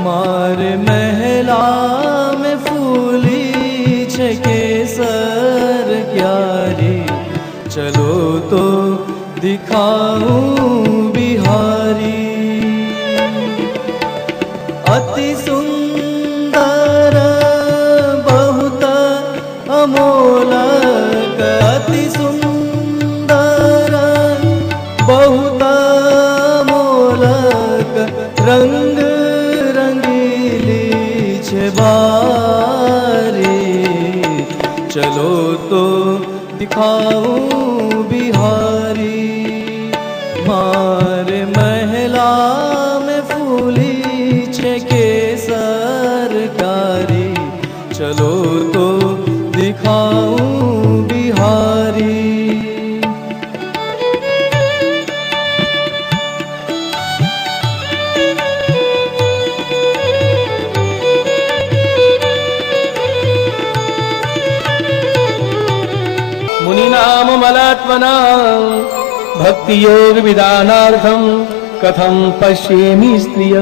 मारे महला में फूली छे केसर क्यारी, चलो तो दिखाऊं बिहारी। अति सुंदर बहुत अमोलक, अति सुंदर बहुत अमोलक, रंग रंगीली छे बारी, चलो तो दिखाऊं बिहारी। मारे महला में फूली छे केसर कारी, चलो तो दिखाऊं बिहारी। मुनिनाम मलात्मना भक्ति योग विधानार्थम कथम पश्येमि स्त्रिय।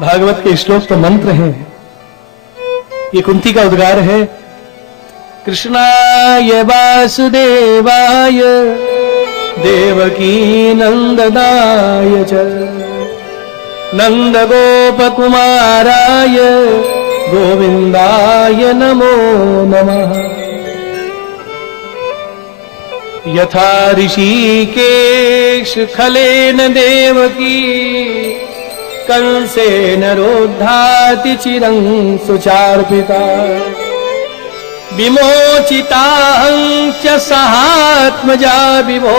भागवत के श्लोक तो मंत्र हैं, ये कुंती का उद्गार है। कृष्णाय वासुदेवाय देवकी नंदनाय च नंद गोप कुमाराय गोविंदाय नमो नमः। यथा ऋषिकेश खलेन देवकी कंसेन रोद्धाति चिरं सुचार्पिता, विमोचिताहं च सहात्मजा विभो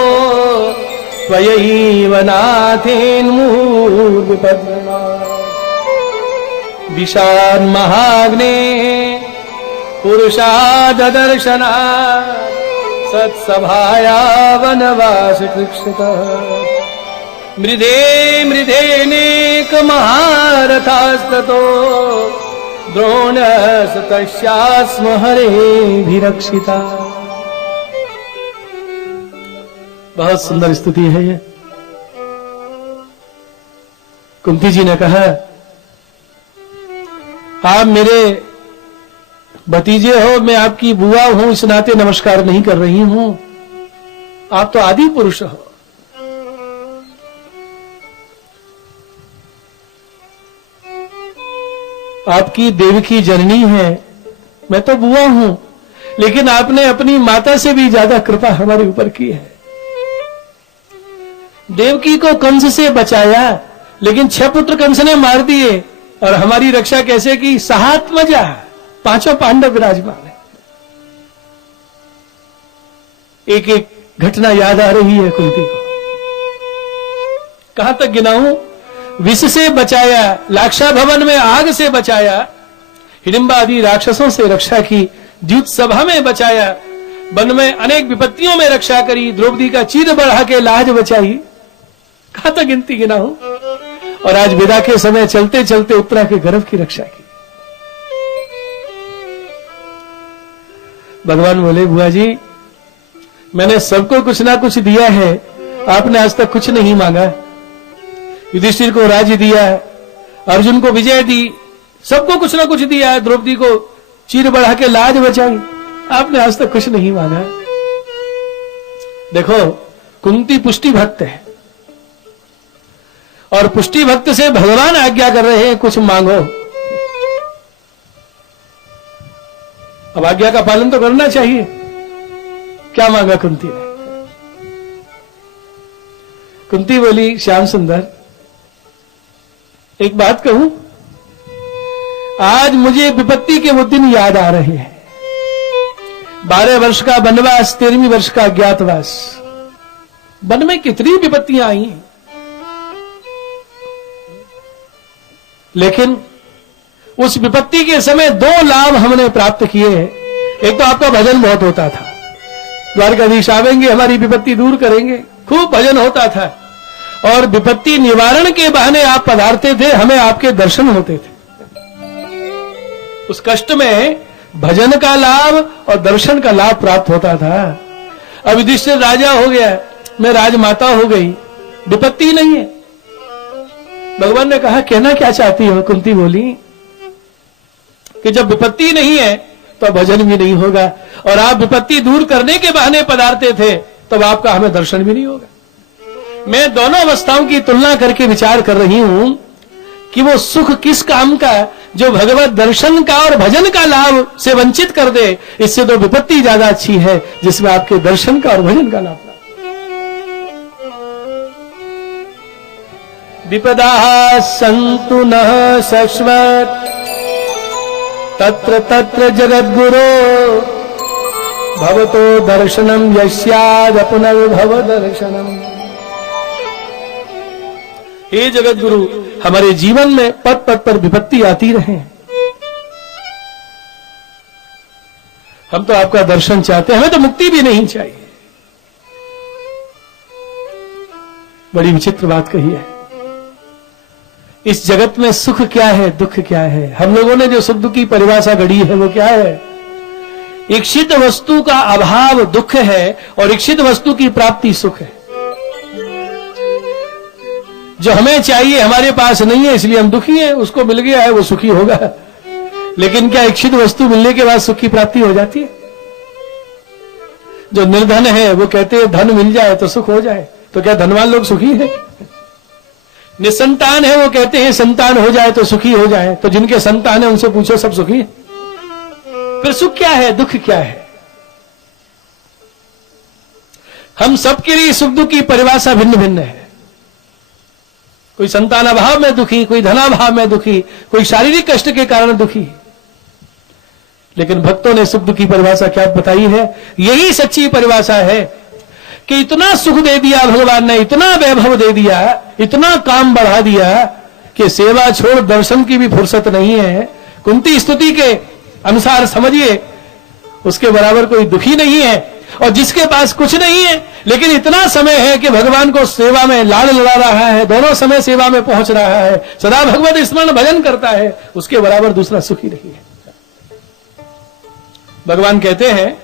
त्वयैव नाथेन मुहुर्विपद्मा। विशान् महाग्ने पुरुषाददर्शना सत्सभाया वनवास कृक्षतः, मृधे मृधेनेक महारथास्ततो द्रोणस्तस्यास्म हरेभिरक्षिता। बहुत सुंदर स्तुति है ये। कुंती जी ने कहा, आप मेरे भतीजे हो, मैं आपकी बुआ हूं, इस नाते नमस्कार नहीं कर रही हूं। आप तो आदि पुरुष हो। आपकी देवकी जननी है, मैं तो बुआ हूं, लेकिन आपने अपनी माता से भी ज्यादा कृपा हमारे ऊपर की है। देवकी को कंस से बचाया, लेकिन 6 पुत्र कंस ने मार दिए, और हमारी रक्षा कैसे की? सहात्मजा, 5 पांडव विराजमान है। एक एक घटना याद आ रही है कुंती को। कहां तक गिनाऊं? विष से बचाया, लाक्षा भवन में आग से बचाया, हिडिंबा आदि राक्षसों से रक्षा की, द्यूत सभा में बचाया, वन में अनेक विपत्तियों में रक्षा करी, द्रौपदी का चीर बढ़ा के लाज बचाई। कहां तक गिनती गिनाऊं? और आज विदा के समय चलते चलते उत्तरा के गर्भ की रक्षा की। भगवान बोले, बुआ जी मैंने सबको कुछ ना कुछ दिया है, आपने आज तक कुछ नहीं मांगा। युधिष्ठिर को राज्य दिया, अर्जुन को विजय दी, सबको कुछ ना कुछ दिया है, द्रौपदी को चीर बढ़ा के लाज बचाई, आपने आज तक कुछ नहीं मांगा। देखो, कुंती पुष्टि भक्त है, और पुष्टि भक्त से भगवान आज्ञा कर रहे हैं कुछ मांगो। अब आज्ञा का पालन तो करना चाहिए। क्या मांगा कुंती ने? कुंती बोली, श्याम सुंदर एक बात कहूं, आज मुझे विपत्ति के वो दिन याद आ रहे हैं। 12 वर्ष का वनवास, 13वीं वर्ष का अज्ञातवास, वन में कितनी विपत्तियां आई, लेकिन उस विपत्ति के समय 2 लाभ हमने प्राप्त किए हैं। एक तो आपका भजन बहुत होता था, द्वारकाधीश आवेंगे हमारी विपत्ति दूर करेंगे, खूब भजन होता था, और विपत्ति निवारण के बहाने आप पधारते थे, हमें आपके दर्शन होते थे। उस कष्ट में भजन का लाभ और दर्शन का लाभ प्राप्त होता था। अब युधिष्ठिर राजा हो गया, मैं राजमाता हो गई, विपत्ति नहीं है, भगवान ने कहा कहना क्या चाहती हो? कुंती बोली कि जब विपत्ति नहीं है तो भजन भी नहीं होगा, और आप विपत्ति दूर करने के बहाने पधारते थे तब आपका हमें दर्शन भी नहीं होगा। मैं दोनों अवस्थाओं की तुलना करके विचार कर रही हूं कि वो सुख किस काम का जो भगवत दर्शन का और भजन का लाभ से वंचित कर दे, इससे तो विपत्ति ज्यादा अच्छी है जिसमें आपके दर्शन का और भजन का लाभ। विपदा संतु न शश्वत तत्र तत्र जगद्गुरो भवतो दर्शनम यस्याद पुनर्भव दर्शनम। हे जगत गुरु, हमारे जीवन में पद पद पर विपत्ति आती रहे, हम तो आपका दर्शन चाहते हैं, हमें तो मुक्ति भी नहीं चाहिए। बड़ी विचित्र बात कही है। इस जगत में सुख क्या है, दुख क्या है? हम लोगों ने जो सुख दुख की परिभाषा गढ़ी है वो क्या है? इच्छित वस्तु का अभाव दुख है और इच्छित वस्तु की प्राप्ति सुख है। जो हमें चाहिए हमारे पास नहीं है इसलिए हम दुखी हैं, उसको मिल गया है वो सुखी होगा। लेकिन क्या इच्छित वस्तु मिलने के बाद सुख की प्राप्ति हो जाती है? जो निर्धन है वो कहते हैं धन मिल जाए तो सुख हो जाए, तो क्या धनवान लोग सुखी हैं? निसंतान है वो कहते हैं संतान हो जाए तो सुखी हो जाए, तो जिनके संतान है उनसे पूछो सब सुखी है? फिर सुख क्या है, दुख क्या है? हम सबके लिए सुख दुख की परिभाषा भिन्न भिन्न है। कोई संतान अभाव में दुखी, कोई धनाभाव में दुखी, कोई शारीरिक कष्ट के कारण दुखी। लेकिन भक्तों ने सुख दुख की परिभाषा क्या बताई है? यही सच्ची परिभाषा है कि इतना सुख दे दिया भगवान ने, इतना वैभव दे दिया, इतना काम बढ़ा दिया कि सेवा छोड़ दर्शन की भी फुर्सत नहीं है। कुंती स्तुति के अनुसार समझिए उसके बराबर कोई दुखी नहीं है, और जिसके पास कुछ नहीं है लेकिन इतना समय है कि भगवान को सेवा में लाड़ लड़ा रहा है, दोनों समय सेवा में पहुंच रहा है, सदा भगवत स्मरण भजन करता है, उसके बराबर दूसरा सुखी नहीं है। भगवान कहते हैं,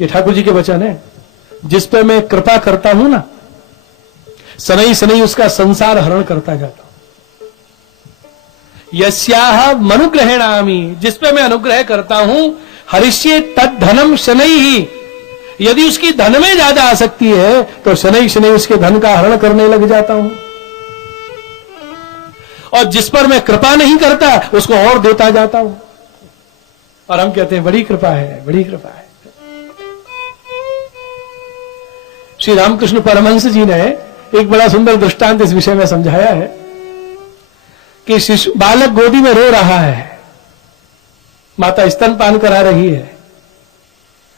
ये ठाकुर जी के वचन है, जिस पे मैं कृपा करता हूं ना, सनई सनई उसका संसार हरण करता जाता हूं। यस्याह मनुग्रहेणामि, जिस पे मैं अनुग्रह करता हूं, हरिष्ये तद धनम शनई ही, यदि उसकी धन में ज्यादा आसक्ति है तो शनई शनई उसके धन का हरण करने लग जाता हूं, और जिस पर मैं कृपा नहीं करता उसको और देता जाता हूं। और हम कहते हैं बड़ी कृपा है, बड़ी कृपा है। श्री रामकृष्ण परमहंस जी ने एक बड़ा सुंदर दृष्टांत इस विषय में समझाया है कि शिशु बालक गोदी में रो रहा है, माता स्तनपान करा रही है,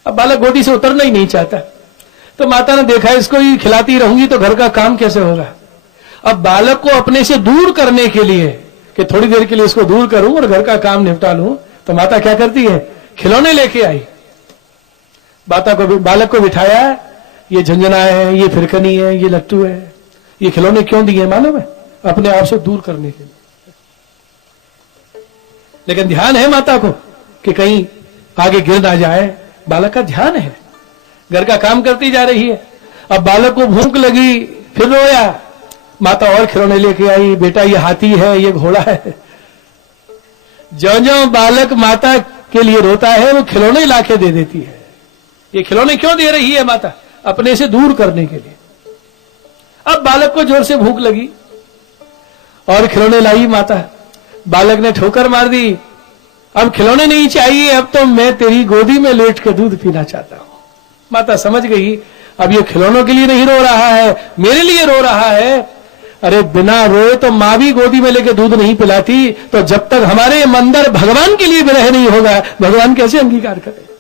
अब बालक गोदी से उतरना ही नहीं चाहता, तो माता ने देखा इसको ही खिलाती रहूंगी तो घर का काम कैसे होगा। अब बालक को अपने से दूर करने के लिए कि थोड़ी देर के लिए इसको दूर करूं और घर का काम निपटा लूं, तो माता क्या करती है, खिलौने लेके आई, बालक को बिठाया, ये झंझना है, ये फिरकनी है, ये लट्टू है। ये खिलौने क्यों दिए मालूम है? अपने आप से दूर करने के लिए। लेकिन ध्यान है माता को कि कहीं आगे गिर ना जाए, बालक का ध्यान है, घर का काम करती जा रही है। अब बालक को भूख लगी, फिर रोया, माता और खिलौने लेके आई, बेटा ये हाथी है, ये घोड़ा है। जो जो बालक माता के लिए रोता है वो खिलौने लाके दे देती है। ये खिलौने क्यों दे रही है माता? अपने से दूर करने के लिए। अब बालक को जोर से भूख लगी और खिलौने लाई माता, बालक ने ठोकर मार दी, अब खिलौने नहीं चाहिए, अब तो मैं तेरी गोदी में लेट के दूध पीना चाहता हूं। माता समझ गई अब ये खिलौनों के लिए नहीं रो रहा है, मेरे लिए रो रहा है। अरे बिना रोए तो मां भी गोदी में लेके दूध नहीं पिलाती, तो जब तक हमारे अंदर भगवान के लिए विरह नहीं होगा, भगवान कैसे अंगीकार करे?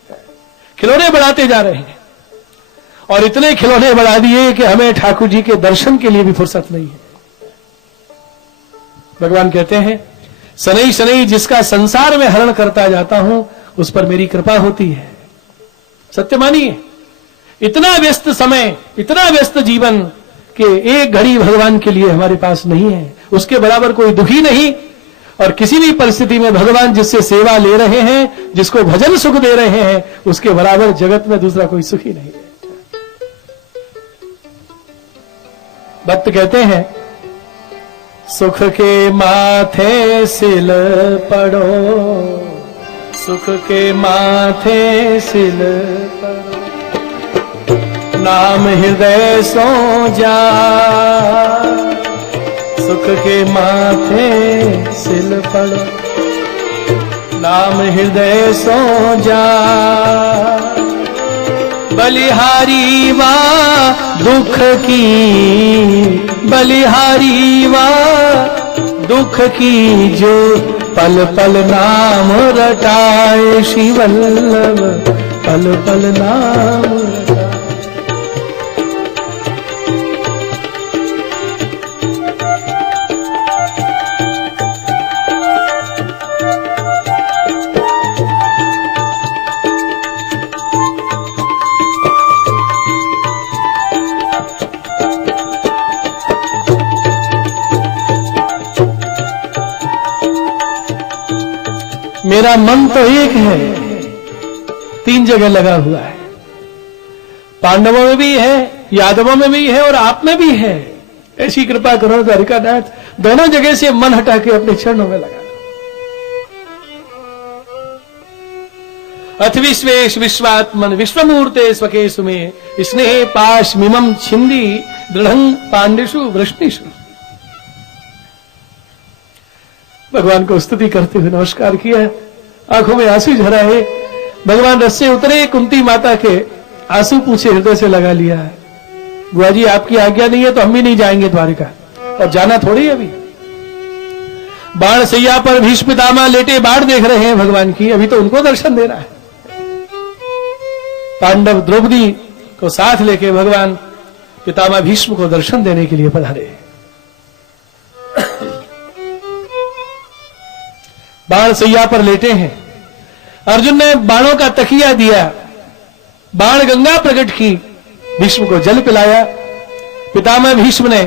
खिलौने बढ़ाते जा रहे हैं और इतने खिलौने बढ़ा दिए कि हमें ठाकुर जी के दर्शन के लिए भी फुर्सत नहीं है। भगवान कहते हैं, सनई सनई जिसका संसार में हरण करता जाता हूं उस पर मेरी कृपा होती है। सत्य मानिए, इतना व्यस्त समय, इतना व्यस्त जीवन कि एक घड़ी भगवान के लिए हमारे पास नहीं है, उसके बराबर कोई दुखी नहीं। और किसी भी परिस्थिति में भगवान जिससे सेवा ले रहे हैं, जिसको भजन सुख दे रहे हैं, उसके बराबर जगत में दूसरा कोई सुखी नहीं है। भक्त कहते हैं सुख के माथे सिल पड़ो, सुख के माथे सिल पड़ो, नाम हृदय सो जा, सुख के माथे सिल पड़ो, नाम हृदय सो जा, बलिहारी वा दुख की, बलिहारी वा दुख की, जो पल पल नाम रटाए, श्री वल्लभ पल पल नाम रटाए। मेरा मन तो एक है, तीन जगह लगा हुआ है, पांडवों में भी है, यादवों में भी है और आप में भी है। ऐसी कृपा करो द्वारिकानाथ, दोनों जगह से मन हटा के अपने चरणों में लगा। अथ विश्वेश विश्वात्मन विश्वमूर्ते स्वके सुमे, स्नेह पाश मिमम छिंदी दृढ़ं पांडिषु वृष्णिषु। भगवान को स्तुति करते हुए नमस्कार किया, आंखों में आंसू झराए। भगवान रथ से उतरे, कुंती माता के आंसू पूछे हृदय से लगा लिया। बुआ जी आपकी आज्ञा नहीं है तो हम भी नहीं जाएंगे द्वारिका, और जाना थोड़ी अभी। बाण सैया पर भीष्म पितामह लेटे बाढ़ देख रहे हैं भगवान की, अभी तो उनको दर्शन देना है। पांडव द्रौपदी को साथ लेके भगवान पितामह भीष्म को दर्शन देने के लिए पधारे। बाण सैया पर लेटे हैं। अर्जुन ने बाणों का तकिया दिया, बाण गंगा प्रकट की, भीष्म को जल पिलाया। पितामह भीष्म ने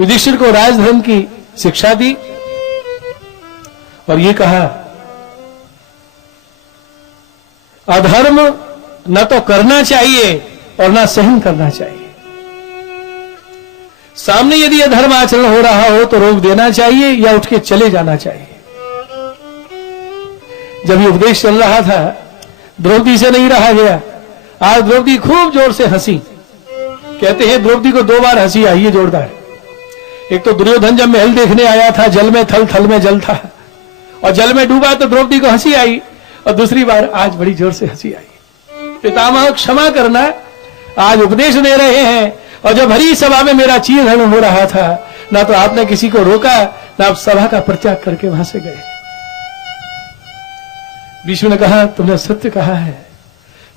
युधिष्ठिर को राजधर्म की शिक्षा दी और ये कहा, अधर्म न तो करना चाहिए और न सहन करना चाहिए। सामने यदि अधर्म आचरण हो रहा हो तो रोक देना चाहिए या उठ के चले जाना चाहिए। जब ये उपदेश चल रहा था, द्रौपदी से नहीं रहा गया। आज द्रौपदी खूब जोर से हंसी। कहते हैं द्रौपदी को 2 बार हंसी आई है जोरदार। एक तो दुर्योधन जब महल देखने आया था, जल में थल, थल में जल था, और जल में डूबा तो द्रौपदी को हंसी आई, और दूसरी बार आज बड़ी जोर से हंसी आई। पितामह क्षमा करना, आज उपदेश दे रहे हैं और जब हरी सभा में मेरा चीरहरण हो रहा था, ना तो आपने किसी को रोका, ना आप सभा का परित्याग करके वहां से गए। विष्णु ने कहा, तुमने सत्य कहा है,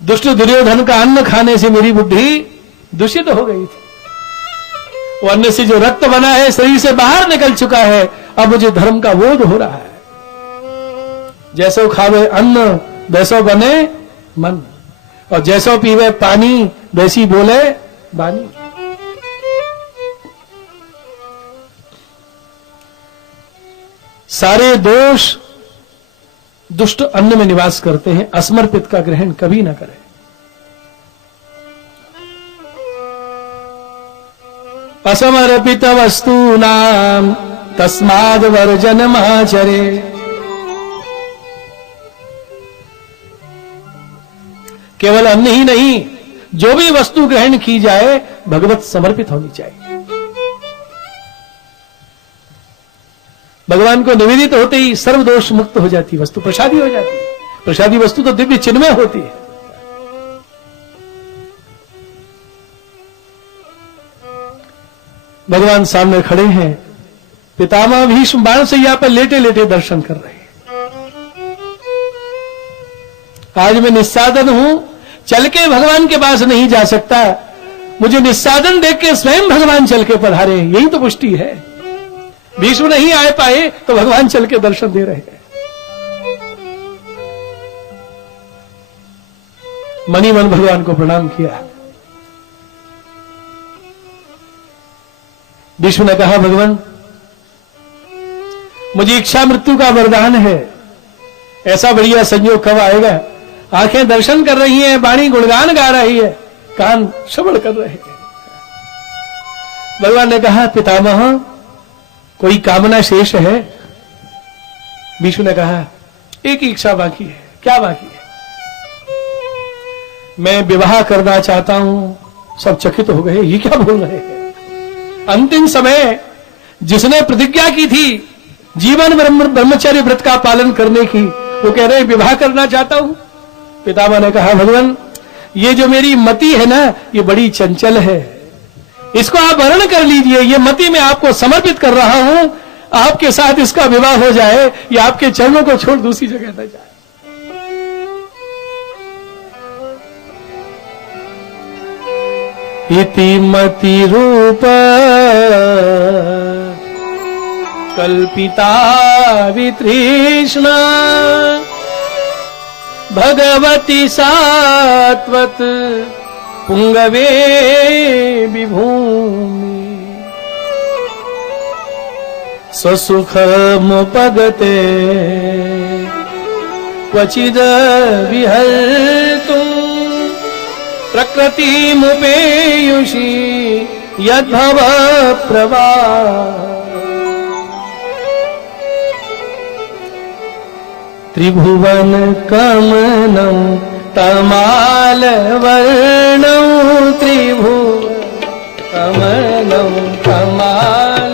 दुष्ट दुर्योधन का अन्न खाने से मेरी बुद्धि दूषित हो गई थी। वो अन्न से जो रक्त बना है शरीर से बाहर निकल चुका है, अब मुझे धर्म का बोध हो रहा है। जैसो खावे अन्न वैसो बने मन, और जैसो पीवे पानी वैसी बोले बानी। सारे दोष दुष्ट अन्न में निवास करते हैं, असमर्पित का ग्रहण कभी ना करें। असमर्पित वस्तु नाम तस्माद वर्जन माचरे। केवल अन्न ही नहीं, जो भी वस्तु ग्रहण की जाए भगवत समर्पित होनी चाहिए। भगवान को निवेदित होते ही सर्वदोष मुक्त हो जाती वस्तु प्रसादी हो जाती है। प्रसादी वस्तु तो दिव्य चिन्मय होती है। भगवान सामने खड़े हैं, पितामह भीष्म बाण सैया पर लेटे लेटे दर्शन कर रहे हैं। आज मैं निस्साधन हूं, चल के भगवान के पास नहीं जा सकता, मुझे निस्साधन देख के स्वयं भगवान चल के पधारे, यही तो पुष्टि है। भीष्म नहीं आ पाए तो भगवान चल के दर्शन दे रहे हैं। मनी मन भगवान को प्रणाम किया। भीष्म ने कहा, भगवान मुझे इच्छा मृत्यु का वरदान है, ऐसा बढ़िया संयोग कब आएगा? आंखें दर्शन कर रही हैं, वाणी गुणगान गा रही है, कान श्रवण कर रहे हैं। भगवान ने कहा, पितामह कोई कामना शेष है? विष्णु ने कहा एक ही इच्छा बाकी है। क्या बाकी है? मैं विवाह करना चाहता हूं। सब चकित हो गए, ये क्या बोल रहे हैं? अंतिम समय जिसने प्रतिज्ञा की थी जीवन ब्रह्मचर्य व्रत का पालन करने की, वो कह रहे विवाह करना चाहता हूं। पितामह ने कहा भगवान, ये जो मेरी मति है ना, ये बड़ी चंचल है, इसको आप वर्ण कर लीजिए। ये मति मैं आपको समर्पित कर रहा हूं, आपके साथ इसका विवाह हो जाए, या आपके चरणों को छोड़ दूसरी जगह न जाए। इति मति रूप कल्पिता वितृष्णा भगवती सात्वत पुंगवे विभूमि स्वसुखमुपगते क्वचिद विहर्तुं प्रकृतिमुपेयुषि यद्भव प्रवाह त्रिभुवन कमनं तमाल वर्णं त्रिभुवन कमलं तमाल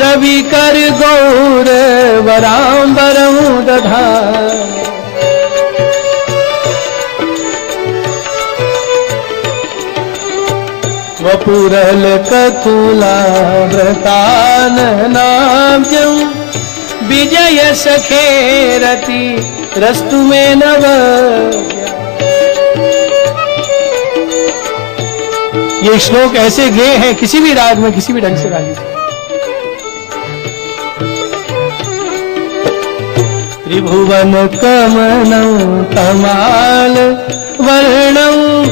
रविकर गौर वरांबरं दधार वपुरल कथुला व्रताननाब्जं विजय सखेरति रस्तु में नव। ये श्लोक ऐसे गे हैं किसी भी राग में, किसी भी ढंग से गा लीजिए। त्रिभुवन कमनं तमाल वर्णं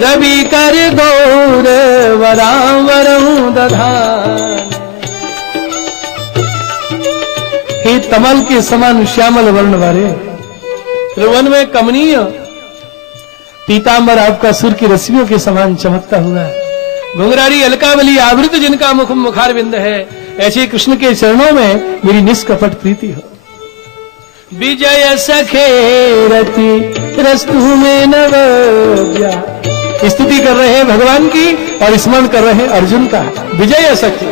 रविकर गौर वरांवरं दधान। हे तमल के समान श्यामल वर्ण वाले, त्रिभुवन में कमनीय पीतांबर आपका सुर की रश्मियों के समान चमकता हुआ, घुंघरारी अलकावली आवृत जिनका मुख मुखारविंद है, ऐसे कृष्ण के चरणों में मेरी निष्कपट प्रीति हो। विजय सखेरति रस्तु में नवव्या, स्तुति कर रहे हैं भगवान की और स्मरण कर रहे हैं अर्जुन का। विजय सखे,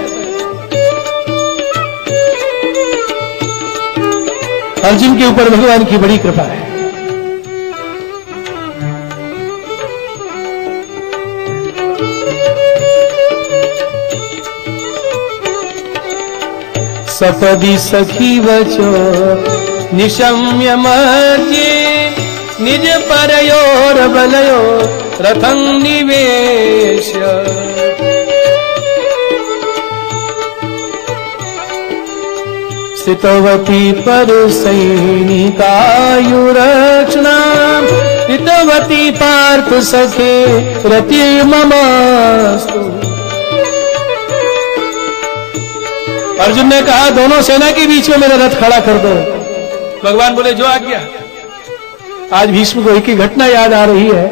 अर्जुन के ऊपर भगवान की बड़ी कृपा है। सपदि सखी वचो निशम्य मध्य निज परयोर बलयो रथं निवेश। स्थितवती पर सैनिकायुरक्षणा हितवती पार्थ सखे रतिर्ममास्तु। अर्जुन ने कहा दोनों सेना के बीच में मेरा रथ खड़ा कर दो। भगवान बोले जो आज्ञा। आज भीष्म को एक ही घटना याद आ रही है।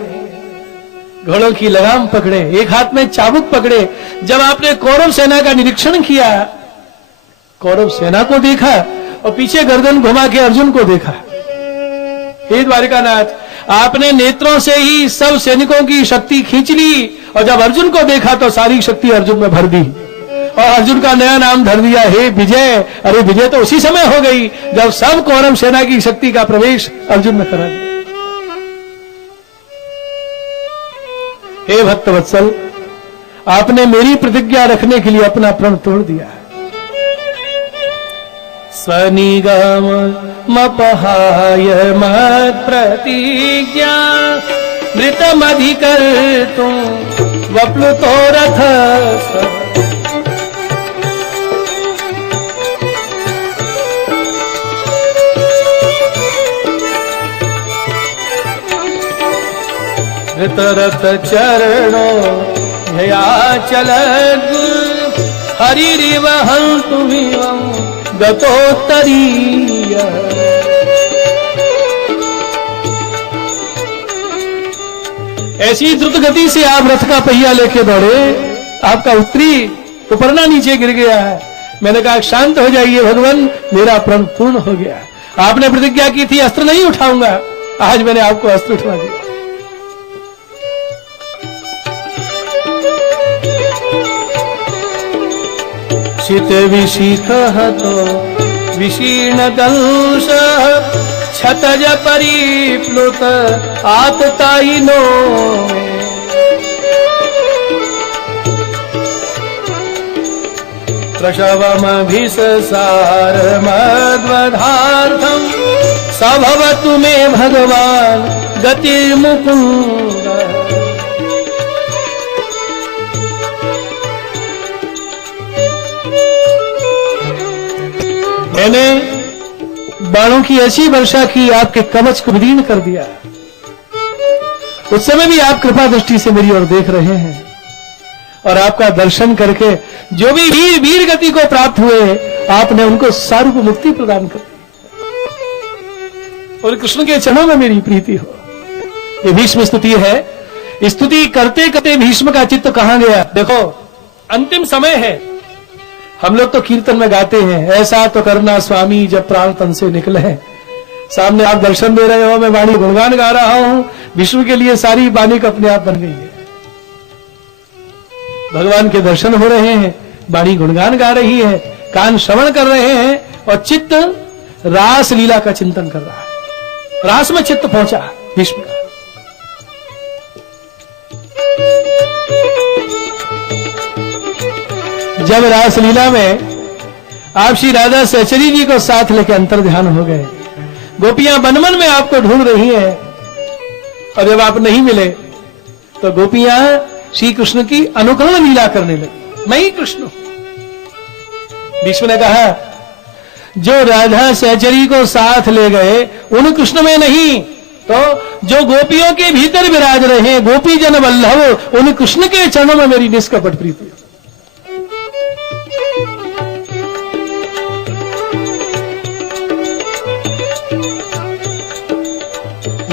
घोड़ों की लगाम पकड़े, एक हाथ में चाबुक पकड़े। जब आपने कौरव सेना का निरीक्षण किया, कौरव सेना को देखा और पीछे गर्दन घुमा के अर्जुन को देखा। हे द्वारिकानाथ, आपने नेत्रों से ही सब सैनिकों की शक्ति खींच ली और जब अर्जुन को देखा तो सारी शक्ति अर्जुन में भर दी और अर्जुन का नया नाम धर दिया, हे विजय। अरे विजय तो उसी समय हो गई जब सब कौरव सेना की शक्ति का प्रवेश अर्जुन में करा दिया। हे भक्तवत्सल, आपने मेरी प्रतिज्ञा रखने के लिए अपना प्रण तोड़ दिया। स्वनिगम मपहाय मत प्रतिज्ञा मृतमधिकर्तुं वप्लुतो रथ। धृतरथ चरणो भया चलग हरिरिव हन्तु विवं गतोत्तरीय। ऐसी द्रुत गति से आप रथ का पहिया लेके दौड़े। आपका उत्तरी उपरना नीचे गिर गया है। मैंने कहा शांत हो जाइए भगवान, मेरा प्रण पूर्ण हो गया। आपने प्रतिज्ञा की थी अस्त्र नहीं उठाऊंगा, आज मैंने आपको अस्त्र उठवा दिया। चित विशिखः तो विशीर्ण दंश क्षतज परिप्लुत आततायिनो प्रसवमभिससार मद्वधार्थम सभवतु मे भगवान गतिर्मुकुंद। मैंने बाणों की ऐसी वर्षा की, आपके कवच को विदीर्ण कर दिया। उस समय भी आप कृपा दृष्टि से मेरी ओर देख रहे हैं और आपका दर्शन करके जो भी वीर गति को प्राप्त हुए, आपने उनको सारूप मुक्ति प्रदान कर दी और कृष्ण के चरणों में मेरी प्रीति हो। ये भीष्म स्तुति है। स्तुति करते करते भीष्म का चित्त कहां गया। देखो अंतिम समय है, हम लोग तो कीर्तन में गाते हैं, ऐसा तो करना स्वामी जब प्राण तन से निकले हैं। सामने आप दर्शन दे रहे हो, मैं वाणी गुणगान गा रहा हूं। विष्णु के लिए सारी वाणी का अपने आप बन गई है। भगवान के दर्शन हो रहे हैं, वाणी गुणगान गा रही है, कान श्रवण कर रहे हैं और चित्त रास लीला का चिंतन कर रहा है। रास में चित्त पहुंचा भीष्म का। जब रासलीला में आप श्री राधा सहचरी जी को साथ लेकर अंतर ध्यान हो गए, गोपियां मन मन में आपको ढूंढ रही हैं और जब आप नहीं मिले तो गोपियां श्री कृष्ण की अनुकरण लीला करने लगी। मैं ही कृष्ण हूं। भीष्म ने कहा जो राधा सहचरी को साथ ले गए उन कृष्ण में नहीं, तो जो गोपियों के भीतर विराज रहे गोपी जन वल्लभ, उन कृष्ण के चरणों में मेरी निष्कपट प्रीति।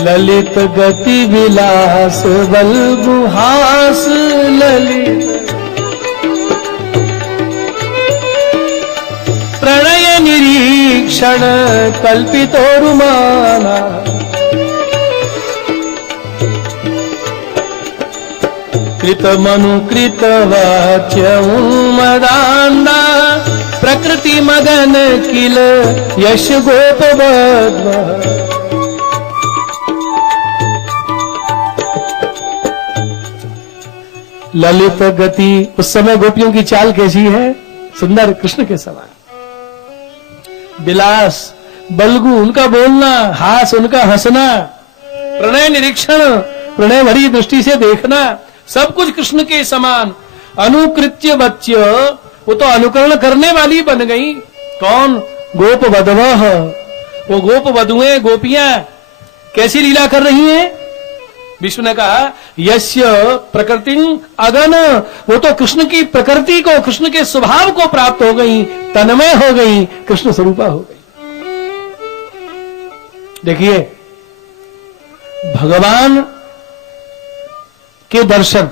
ललित गति विलास बल गुहास ललित प्रणय निरीक्षण कल्पितोरुमाना कृत मनु कृत वाच्य उन्मदान्दा प्रकृति मगन किल यश गोपवद्वा। ललित गति, उस समय गोपियों की चाल कैसी है? सुंदर कृष्ण के समान। विलास बलगु उनका बोलना, हास उनका हंसना, प्रणय निरीक्षण प्रणय भरी दृष्टि से देखना, सब कुछ कृष्ण के समान। अनुकृत्य बच्य, वो तो अनुकरण करने वाली बन गई। कौन? गोप वधवः, वो गोप वधुएं गोपियां कैसी लीला कर रही हैं? विष्णु ने कहा यस्य प्रकृति अगन, वो तो कृष्ण की प्रकृति को, कृष्ण के स्वभाव को प्राप्त हो गई, तन्मय हो गई, कृष्ण स्वरूपा हो गई। देखिए भगवान के दर्शन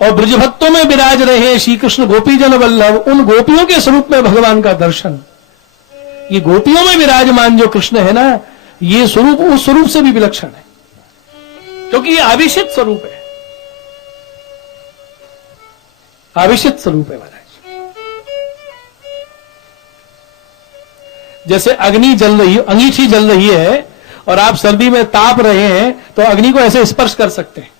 और ब्रज भक्तों में विराज रहे श्री कृष्ण गोपी जन वल्लभ, उन गोपियों के स्वरूप में भगवान का दर्शन। ये गोपियों में विराजमान जो कृष्ण है ना, ये स्वरूप उस स्वरूप से भी विलक्षण है, क्योंकि ये आविषित स्वरूप है। आविषित स्वरूप है महाराज। जैसे अग्नि जल रही, अंगीठी जल रही है और आप सर्दी में ताप रहे हैं तो अग्नि को ऐसे स्पर्श कर सकते हैं,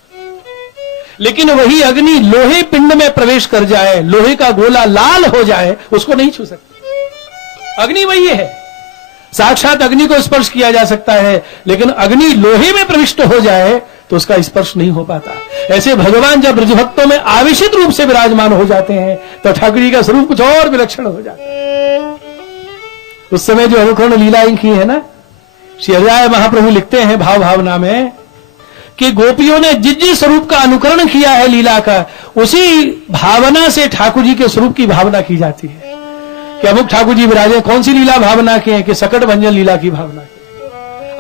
लेकिन वही अग्नि लोहे पिंड में प्रवेश कर जाए, लोहे का गोला लाल हो जाए, उसको नहीं छू सकते। अग्नि वही है, साक्षात अग्नि को स्पर्श किया जा सकता है, लेकिन अग्नि लोहे में प्रविष्ट हो जाए तो उसका स्पर्श नहीं हो पाता। ऐसे भगवान जब ब्रजभक्तों में आविषित रूप से विराजमान हो जाते हैं तो ठाकुर जी का स्वरूप कुछ और विलक्षण हो जाता है। उस समय जो अनुकरण लीलाएं की है ना, श्री हरिराय महाप्रभु लिखते हैं भाव भावना में कि गोपियों ने जिस जिस स्वरूप का अनुकरण किया है लीला का, उसी भावना से ठाकुर जी के स्वरूप की भावना की जाती है। कि अमुक ठाकुर जी विराजे, कौन सी लीला भावना के हैं? कि सकट भंजन लीला की भावना के।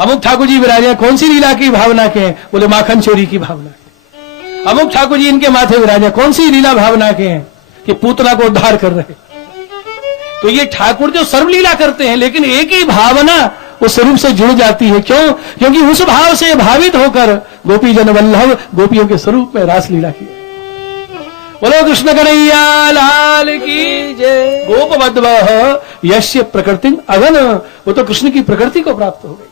अमुक ठाकुर जी विराजे, कौन सी लीला की भावना के हैं? बोले माखन चोरी की भावना के। अमुक ठाकुर जी इनके माथे विराजे, कौन सी लीला भावना के हैं कि पूतना को उद्धार कर रहे। तो ये ठाकुर जो सर्वलीला करते हैं, लेकिन एक ही भावना उस स्वरूप से जुड़ जाती है। क्यों? क्योंकि उस भाव से भावित होकर गोपी जन वल्लभ गोपियों के स्वरूप में रासलीला की। बोलो कृष्ण कन्हैया लाल की जय। गोपवद्वः यस्य प्रकृति अगन, वो तो कृष्ण की प्रकृति को प्राप्त हो गई,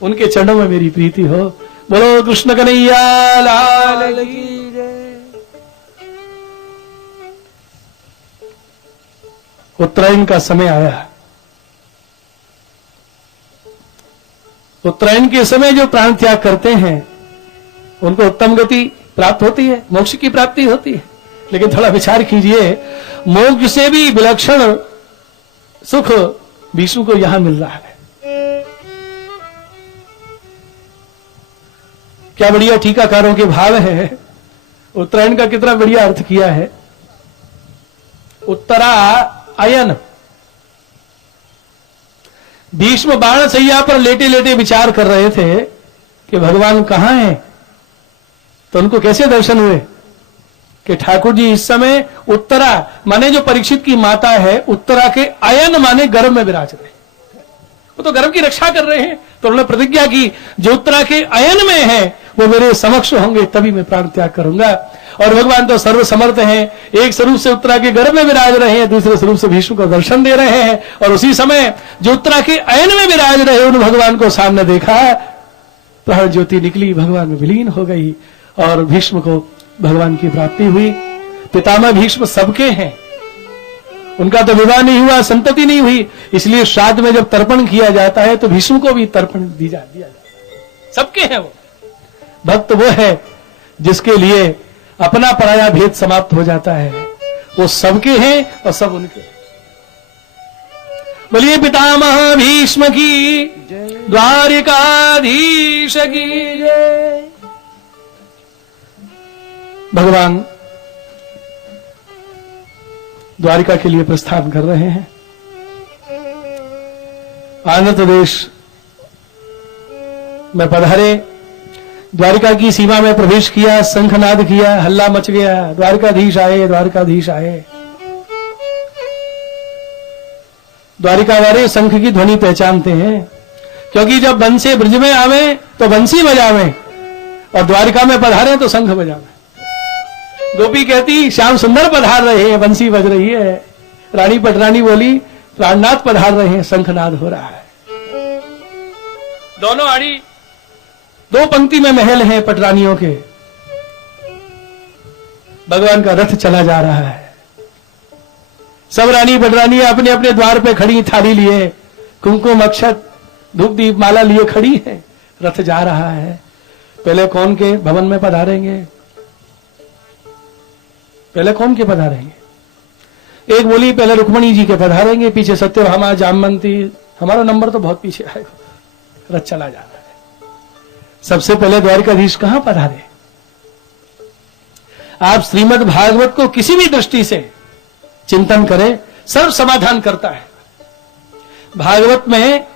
उनके चरणों में मेरी प्रीति हो। बोलो कृष्ण कन्हैया लाल की जय। उत्तरायण का समय आया। उत्तरायण के समय जो प्राण त्याग करते हैं उनको उत्तम गति प्राप्त होती है, मोक्ष की प्राप्ति होती है। लेकिन थोड़ा विचार कीजिए, मोक्ष से भी विलक्षण सुख विष्णु को यहां मिल रहा है। क्या बढ़िया टीकाकारों के भाव है। उत्तरायण का कितना बढ़िया अर्थ किया है। उत्तरा अयन, भीष्म बाण सैया पर लेटे लेटे विचार कर रहे थे कि भगवान कहां हैं। तो उनको कैसे दर्शन हुए कि ठाकुर जी इस समय उत्तरा माने जो परीक्षित की माता है, उत्तरा के अयन माने गर्भ में विराज रहे, वो तो गर्भ की रक्षा कर रहे हैं। तो उन्होंने प्रतिज्ञा की जो उत्तरा के अयन में है वो मेरे समक्ष होंगे तभी मैं प्राण त्याग करूंगा। और भगवान तो सर्वसमर्थ हैं, एक स्वरूप से उत्तरा के गर्भ में विराज रहे हैं, दूसरे स्वरूप से भीष्म को दर्शन दे रहे हैं। और उसी समय जो उत्तरा के अयन में विराज रहे उन भगवान को सामने देखा, प्राण ज्योति निकली, भगवान में विलीन हो गई और भीष्म को भगवान की प्राप्ति हुई। पितामह भीष्म सबके हैं, उनका तो विवाह नहीं हुआ, संतति नहीं हुई, इसलिए श्राद्ध में जब तर्पण किया जाता है तो भीष्म को भी तर्पण दिया जाता है। सबके हैं वो। भक्त वो है जिसके लिए अपना पराया भेद समाप्त हो जाता है, वो सबके हैं और सब उनके। बोलिए पितामह भीष्म की द्वारिकाधीश की जय। भगवान द्वारिका के लिए प्रस्थान कर रहे हैं। आंध्र प्रदेश में पधारे, द्वारिका की सीमा में प्रवेश किया, शंखनाद किया, हल्ला मच गया, द्वारकाधीश आए, द्वारकाधीश आए। द्वारिका वाले शंख की ध्वनि पहचानते हैं, क्योंकि जब बंसी ब्रज में आवे तो बंसी बजावे और द्वारिका में पधारे तो शंख बजावे। गोपी कहती श्याम सुंदर पधार रहे हैं, बंसी बज रही है। रानी पटरानी बोली प्राणनाथ पधार रहे हैं, शंखनाद हो रहा है। दोनों आड़ी दो पंक्ति में महल हैं पटरानियों के। भगवान का रथ चला जा रहा है, सब रानी पटरानी अपने अपने द्वार पे खड़ी, थाली लिए, कुमकुम अक्षत धूप दीप माला लिए खड़ी है। रथ जा रहा है। पहले कौन के भवन में पधारेंगे? पहले कौन के पधारेंगे? एक बोली पहले रुक्मणी जी के पधारेंगे, पीछे सत्यभामा, जामवंती। हमारा नंबर तो बहुत पीछे आएगा। रथ चला जा रहा है। सबसे पहले द्वारिकाधीश कहां पधारे? आप श्रीमद् भागवत को किसी भी दृष्टि से चिंतन करें, सर्व समाधान करता है। भागवत में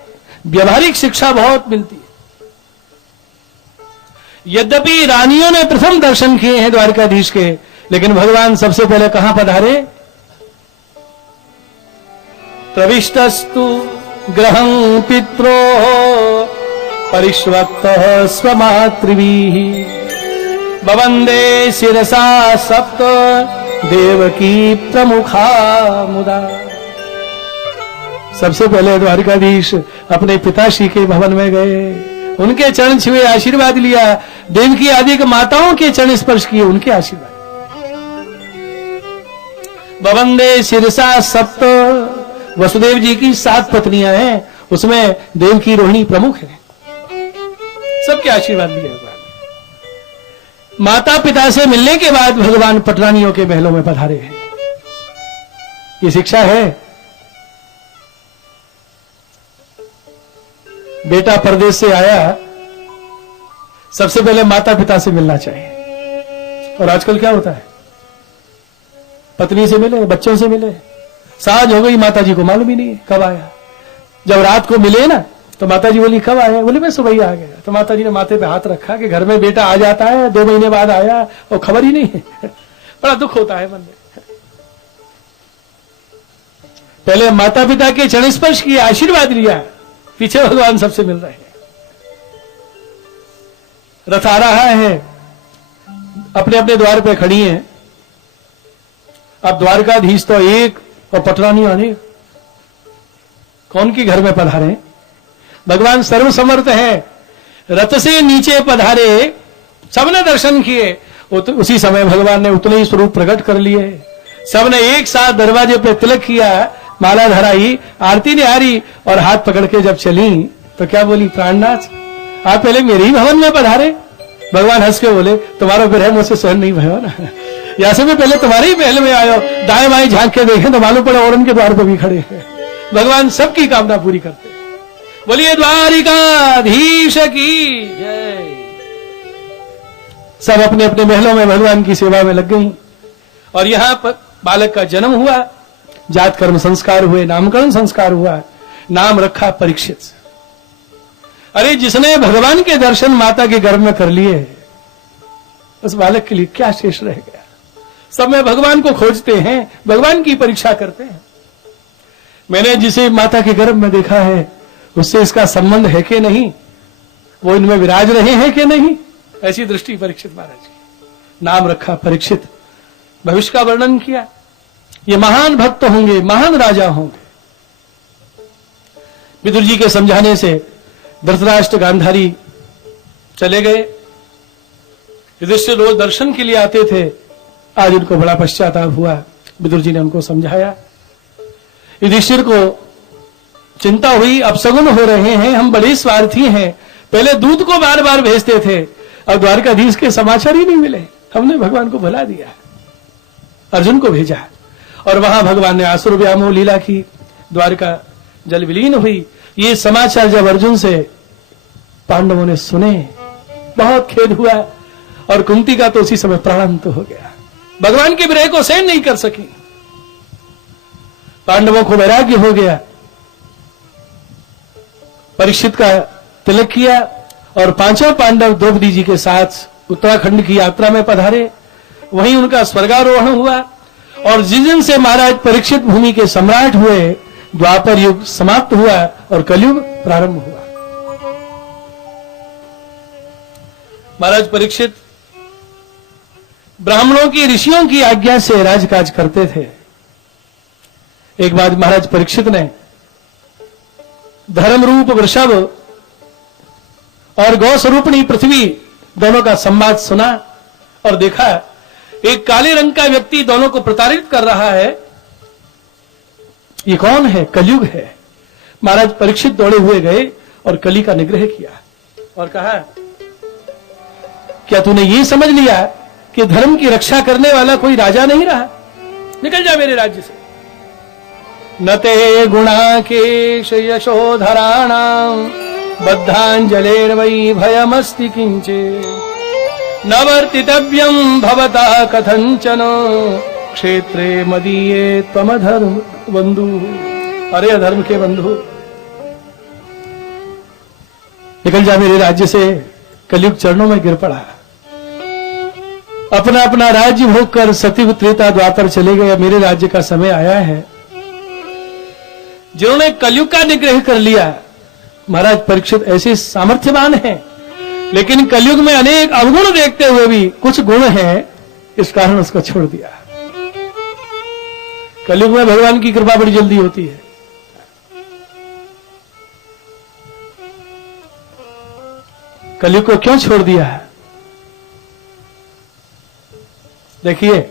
व्यवहारिक शिक्षा बहुत मिलती है। यद्यपि रानियों ने प्रथम दर्शन किए हैं द्वारिकाधीश के, लेकिन भगवान सबसे पहले कहां पधारे? प्रविष्टस्तु ग्रहं पित्रो परिष्वक्तः स्वमातृभिः बवंदे शिरसा सप्त देवकी प्रमुखा मुदा। सबसे पहले द्वारिकाधीश अपने पिताश्री के भवन में गए, उनके चरण छुए, आशीर्वाद लिया। देवकी आदि के माताओं के चरण स्पर्श किए, उनके आशीर्वाद। बवंदे शिरसा सप्त, वसुदेव जी की 7 पत्नियां हैं, उसमें देवकी रोहिणी प्रमुख है। सबके आशीर्वाद लिए भगवान। माता पिता से मिलने के बाद भगवान पटरानियों के महलों में पधारे हैं। ये शिक्षा है। बेटा परदेश से आया, सबसे पहले माता पिता से मिलना चाहिए। और आजकल क्या होता है? पत्नी से मिले, बच्चों से मिले, साँझ हो गई, माता जी को मालूम ही नहीं है कब आया। जब रात को मिले ना तो माता जी बोली कब आए? बोले मैं सुबह ही आ गया। तो माता जी ने माथे पे हाथ रखा कि घर में बेटा आ जाता है 2 महीने बाद आया और खबर ही नहीं है। बड़ा दुख होता है मन में। पहले माता पिता के चरण स्पर्श किया, आशीर्वाद लिया, पीछे भगवान सबसे मिल रहे हैं। रथ आ रहा है, अपने अपने द्वार पे खड़ी हैं। अब द्वारकाधीश तो एक और पटरानी अनेक, कौन के घर में पधारे? भगवान सर्वसमर्थ है, रथ से नीचे पधारे, सबने दर्शन किए। उसी समय भगवान ने उतने ही स्वरूप प्रकट कर लिए। सबने एक साथ दरवाजे पे तिलक किया, माला धराई, आरती निहारी और हाथ पकड़ के जब चली तो क्या बोली? प्राणनाथ आप पहले मेरे ही भवन में पधारे। भगवान हंस के बोले तुम्हारा विरह मुझसे सहन नहीं भयो ना, या से भी पहले तुम्हारे ही पहले में आयो। दाएं बाएं झांक के देखें तो मालूम पड़े और उनके द्वार पर भी खड़े हैं। भगवान सबकी कामना पूरी करते हैं। बोलिए द्वारिकाधीश की जय। सब अपने अपने महलों में भगवान की सेवा में लग गई और यहां पर बालक का जन्म हुआ, जात कर्म संस्कार हुए, नामकरण संस्कार हुआ, नाम रखा परीक्षित। अरे जिसने भगवान के दर्शन माता के गर्भ में कर लिए, उस बालक के लिए क्या शेष रह गया? सब में भगवान को खोजते हैं, भगवान की परीक्षा करते हैं। मैंने जिसे माता के गर्भ में देखा है उससे इसका संबंध है कि नहीं, वो इनमें विराज रहे हैं कि नहीं, ऐसी दृष्टि परीक्षित महाराज की। नाम रखा परीक्षित, भविष्य का वर्णन किया। ये महान भक्त होंगे, महान राजा होंगे। विदुर जी के समझाने से धृतराष्ट्र गांधारी चले गए। युधिष्ठिर रोज दर्शन के लिए आते थे, आज उनको बड़ा पश्चाताप हुआ। विदुर जी ने उनको समझाया। युधिष्ठिर को चिंता हुई, अपशगुन हो रहे हैं, हम बड़े स्वार्थी हैं। पहले दूत को बार बार भेजते थे, अब द्वारकाधीश के समाचार ही नहीं मिले। हमने भगवान को भुला दिया, अर्जुन को भेजा और वहां भगवान ने आसुर व्यामोह लीला की, द्वारका जल विलीन हुई। ये समाचार जब अर्जुन से पांडवों ने सुने, बहुत खेद हुआ और कुंती का तो उसी समय प्राणांत हो गया। भगवान के विरह को सहन नहीं कर सकी, पांडवों को वैराग्य हो गया। परीक्षित का तिलक किया और 5 पांडव द्रौपदी जी के साथ उत्तराखंड की यात्रा में पधारे। वहीं उनका स्वर्गारोहण हुआ और जिस दिन से महाराज परीक्षित भूमि के सम्राट हुए, द्वापर युग समाप्त हुआ और कलयुग प्रारंभ हुआ। महाराज परीक्षित ब्राह्मणों की, ऋषियों की आज्ञा से राजकाज करते थे। एक बार महाराज परीक्षित ने धर्म रूप वृषभ और गौ स्वरूपणी पृथ्वी दोनों का संवाद सुना और देखा एक काले रंग का व्यक्ति दोनों को प्रताड़ित कर रहा है। ये कौन है? कलयुग है। महाराज परीक्षित दौड़े हुए गए और कली का निग्रह किया और कहा क्या तूने ये समझ लिया कि धर्म की रक्षा करने वाला कोई राजा नहीं रहा? निकल जा मेरे राज्य से। न ते गुणाकेश यशोधराणाम बद्धांजलेर्वै भयमस्ति किंचे न वर्तितव्यम भवता कथंचन क्षेत्रे मदीये त्वमधर्म बंधु। अरे अधर्म के बंधु, निकल जा मेरे राज्य से। कलयुग चरणों में गिर पड़ा, अपना अपना राज्य भोग कर सतयुग त्रेता द्वापर चले गए। मेरे राज्य का समय आया है। जिन्होंने कलयुग का निग्रह कर लिया, महाराज परीक्षित ऐसे सामर्थ्यवान हैं, लेकिन कलयुग में अनेक अवगुण देखते हुए भी कुछ गुण हैं, इस कारण उसको छोड़ दिया। कलयुग में भगवान की कृपा बड़ी जल्दी होती है। कलयुग को क्यों छोड़ दिया है? देखिए,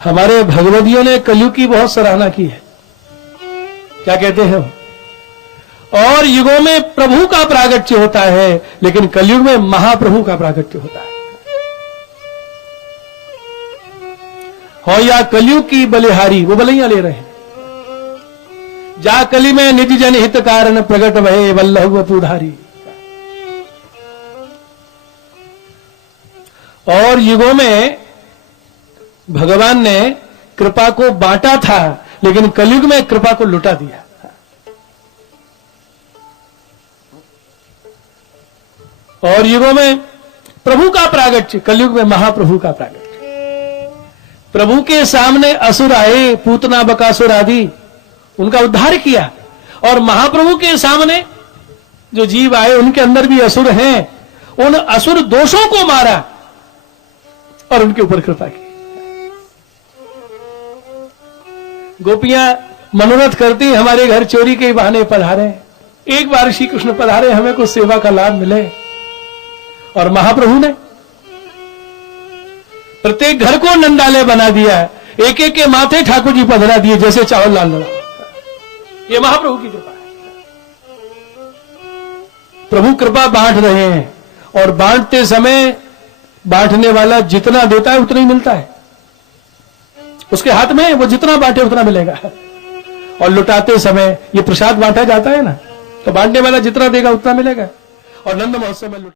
हमारे भगवदियों ने कलयुग की बहुत सराहना की है। क्या कहते हैं? और युगों में प्रभु का प्रागट्य होता है, लेकिन कलयुग में महाप्रभु का प्रागट्य होता है। हो या कलयुग की बलिहारी, वो बलियां ले रहे हैं। जा कली में निज जन हित कारण प्रगट भये वल्लभ वपुधारी। और युगों में भगवान ने कृपा को बांटा था, लेकिन कलयुग में कृपा को लुटा दिया। और युगों में प्रभु का प्रागट्य, कलयुग में महाप्रभु का प्रागट्य। प्रभु के सामने असुर आए, पूतना बकासुर आदि, उनका उद्धार किया। और महाप्रभु के सामने जो जीव आए, उनके अंदर भी असुर हैं, उन असुर दोषों को मारा और उनके ऊपर कृपा की। गोपियां मनोरथ करती, हमारे घर चोरी के बहाने पधारे, एक बार श्री कृष्ण पधारे, हमें कुछ सेवा का लाभ मिले। और महाप्रभु ने प्रत्येक घर को नंदालय बना दिया, एक एक के माथे ठाकुर जी पधरा दिए, जैसे चावल लाल लड़ा। ये महाप्रभु की कृपा है। प्रभु कृपा बांट रहे हैं, और बांटते समय बांटने वाला जितना देता है उतना ही मिलता है। उसके हाथ में वो जितना बांटे उतना मिलेगा। और लुटाते समय ये प्रसाद बांटा जाता है ना, तो बांटने वाला जितना देगा उतना मिलेगा। और नंद महोत्सव में